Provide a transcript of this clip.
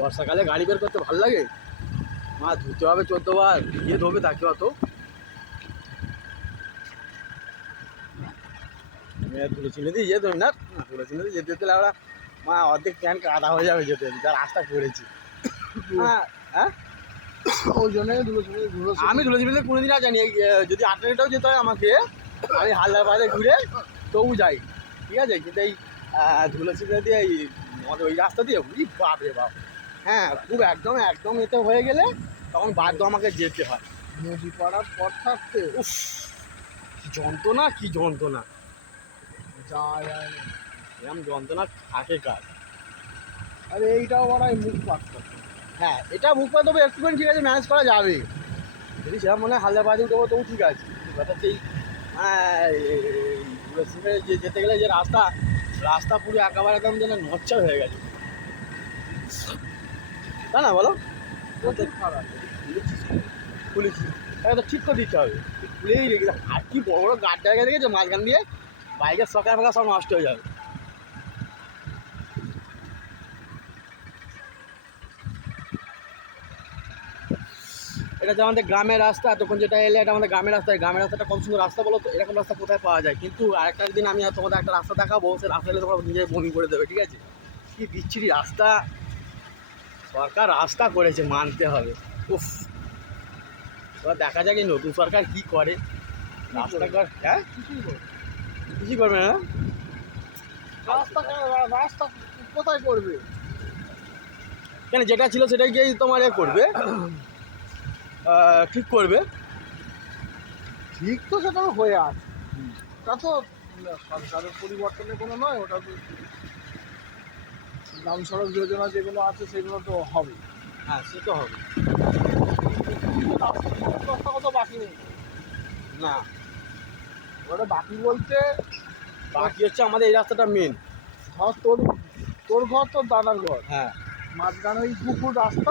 বর্ষাকালে গাড়ি বের করতে ভালো লাগে, মা ধুতে হবে 14 বার, গিয়ে ধোবে তাকে অত ধুলে চিনে দিয়ে যেতে না, ধুলে চিনে দিয়ে যেতে যেতে আমরা মা অর্ধেক প্যান্ট কাদা হয়ে যাবে যেতে, যা রাস্তা করেছি। হ্যাঁ হ্যাঁ, ওই জন্যই আমি ধুলে চিনে কোনোদিন আর জানি, যদি 8টাও যেতে হয় আমাকে, আমি হালদার বাজারে ঘুরে তবু যাই, ঠিক আছে। কিন্তু এই ধুলে চিনে দিয়ে এই আমাদের ওই রাস্তা দিয়ে বুঝি বাপ রে বাপ, হ্যাঁ খুব একদম একদম এতে হয়ে গেলে তখন বাধ্য আমাকে যেতে হয়। নদী পাড়ার পর থাকতে উফ, কি যন্ত্রণা, কি যন্ত্রণা, যাওয়া যায় না। এরকম যন্ত্রণা থাকে কাজ। আরে এইটাও বাড়ায় মুখ পাত্তা। হ্যাঁ এটা মুখ পা তবে একটুখানি ঠিক আছে, ম্যানেজ করা যাবে, যদি সেরকম মনে হয় হালদা বাজে উঠবো তবু ঠিক আছে। কথা সেই যে যেতে গেলে যে রাস্তা, রাস্তা পুরো একেবারে একদম যেন নচ্ছার হয়ে গেছে, তাই না বলো? প্রচুর খারাপ। খুলেছি তাকে তো ঠিক করে দিতে হবে, খুলেই রেখে আর কি বড় বড় গাড় জায়গা দেখেছে মাঝখান দিয়ে, বাইকের সকাল ফাঁকা সব নষ্ট হয়ে যাবে। এটা যে আমাদের গ্রামের রাস্তা, এতক্ষণ যেটা এলে এটা আমাদের গ্রামের রাস্তা, গ্রামের রাস্তাটা কত সুন্দর রাস্তা বলো তো, এরকম রাস্তা কোথায় পাওয়া যায়? কিন্তু আরেকটা দিন আমি আর তোমাদের একটা রাস্তা দেখাবো, সে রাস্তা এলে তোমরা নিজে বমি করে দেবে, ঠিক আছে। কি বিচ্ছিরি রাস্তা, সরকার রাস্তা করেছে মানতে হবে। উফ, এবার দেখা যাক এই নতুন সরকার কি করে, রাস্তা কর, হ্যাঁ কিছুই করবে না। রাস্তা রাস্তা কোথায় করবে? কেন যেটা ছিল সেটাই গিয়েই তোমার এ করবে, ঠিক করবে। ঠিক তো সেটা হয়ে আছে, তা তো সরকারের পরিবর্তনের কোনো নয়, ওটা তো গ্রাম সড়ক যোজনা যেগুলো আছে সেগুলো তো হবে। হ্যাঁ সে তো হবে, রাস্তা কত বাকি নেই না ওটা বাকি বলতে বাকি হচ্ছে আমাদের এই রাস্তাটা মেন। ধর তোর তোর ঘর তোর দাদার ঘর, হ্যাঁ মাঝখানে ওই পুকুর রাস্তা